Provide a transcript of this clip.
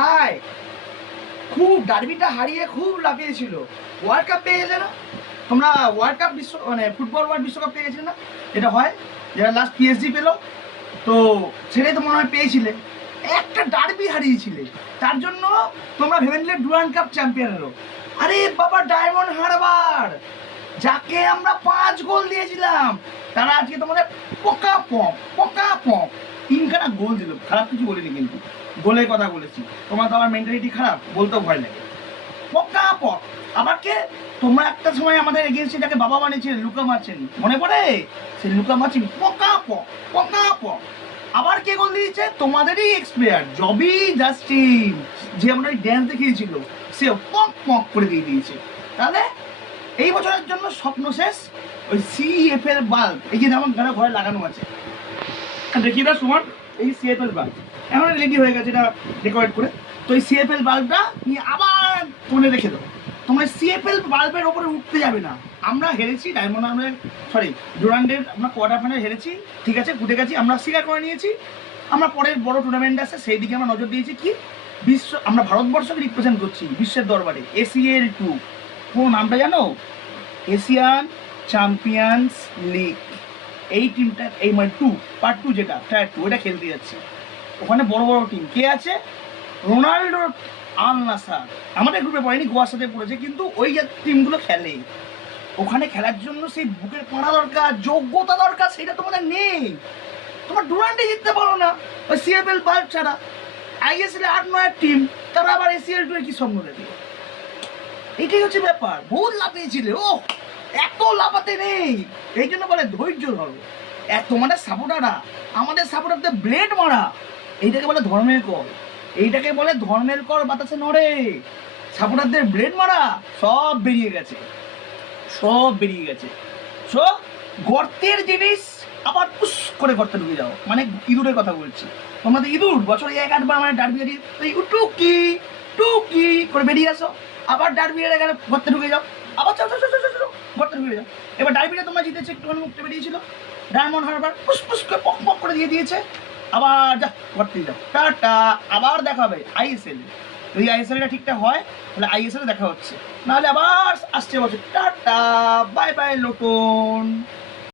ভাই খুব ডার্বিটা হারিয়ে খুব লাফিয়েছিল। ওয়ার্ল্ড কাপ পেয়ে গেলে না তোমরা, ওয়ার্ল্ড কাপ বিশ্ব মানে ফুটবল ওয়ার্ল্ড বিশ্বকাপ পেয়ে গেছিলে না, যেটা হয় যেটা লাস্ট পিএসজি পেলো, তো সেটাই তো মনে হয় পেয়েছিলে। একটা ডার্বি হারিয়েছিলে, তার জন্য তোমরা ভেবে নিলে ডুরান্ড কাপ চ্যাম্পিয়ন হলো। আরে বাবা, ডায়মন্ড হারবার যাকে আমরা 5 গোল দিয়েছিলাম, তারা আজকে তোমাদের পকা পক 3খানা গোল দিল। খারাপ কিছু বলিনি, কিন্তু গোলের কথা বলেছি। তোমার তো আমার মেন্টালিটি খারাপ, বলতেও ভয় লাগে। পকা পক আবার কে, তোমরা একটা সময় আমাদের এগেন্সে যাকে বাবা বানিয়েছিলেন লুকা মার্চেন, মনে পড়ে? সেই লুকা মার্চেন পকা পক আবার কে গোল দিয়েছে? তোমাদেরই এক্স প্লেয়ার জবি জাস্টিন, যে আমরা ড্যান্স দেখিয়েছিল, সে পক পক করে দিয়ে দিয়েছে। তাহলে এই বছরের জন্য স্বপ্ন শেষ। ওই সিএফএল বাল্ব, এই যে আমার ঘরে লাগানো আছে, দেখি না সুমন, এই সিএফএল বাল্ব এখন রেডি হয়ে গেছে, এটা ডেকোরেট করে। তো এই সিএফএল বাল্বটা নিয়ে আবার মনে রেখে দাও, তোমরা সিএফএল বাল্বের ওপরে উঠতে যাবে না। আমরা হেরেছি ডায়মন্ড, আমরা সরি ডুরান্ডের আমরা কোয়ার্টার ফাইনাল হেরেছি, ঠিক আছে, উঠে গেছি, আমরা স্বীকার করে নিয়েছি। আমরা পরের বড় টুর্নামেন্ট আছে সেই দিকে আমরা নজর দিয়েছি। কি বিশ্ব, আমরা ভারতবর্ষকে রিপ্রেজেন্ট করছি বিশ্বের দরবারে। ACL2, কোন নামটা জানো? Asian champions league. এই টিমটা এই মানে পার্ট 2 যেটা টায়ার 2, ওটা খেলতে যাচ্ছে। ওখানে বড় বড় টিম কে আছে? রোনাল্ডো, আল নাসার, আমাদের গ্রুপে পড়েনি, গোয়ার সাথে পড়েছে, কিন্তু ওই যে টিমগুলো খেলে, ওখানে খেলার জন্য সেই বুকের পাড়া দরকার, যোগ্যতা দরকার, সেটা তোমাদের নেই। তোমার ডুরান্ডে জিততে পারো না ওই সিএফএল বাল্ব ছাড়া। ISL 8-9 টিম, তারা আবার ACL2 এর কি স্বপ্ন দেখে? এটাই হচ্ছে ব্যাপার। বহুত লাফিয়েছিলে, ও এত লাফাতে নেই, এই জন্য বলে ধৈর্য ধরো। তোমাদের সাপোর্টাররা, আমাদের সাপোর্টারদের ব্লেড মারা, এইটাকে বলে ধর্মের কর, এইটাকে বলে ধর্মের কর বাতাসে নড়ে। সাপোর্টারদের ব্লেড মারা সব বেরিয়ে গেছে, সব বেরিয়ে গেছে। সো গর্তের জিনিস আবার পুশ করে গর্তে ঢুকে যাও, মানে ইঁদুরের কথা বলছি। তোমরা তো ইঁদুর, বছরে 1-8 বার মানে ডার্বি হারিয়ে টুকি টুকি করে বেরিয়ে আসো, আবার ডার্বি হেরে গেলে গর্তে ঢুকে যাও, আবার চাও গর্তে ঢুকে যাও। এবার ডার্বিটা তোমরা জিতেছে, একটুখানি মুখটা বেরিয়েছিল, ডায়মন্ড হারবার পুশ করে পক করে দিয়ে দিয়েছে, আবার যা গর্তে যাও, টাটা, আবার দেখা হবে ISL। যদি ISLটা ঠিকঠাক হয় তাহলে ISL দেখা হচ্ছে, নাহলে আবার আসছে বছর। Tata, bye bye lotion.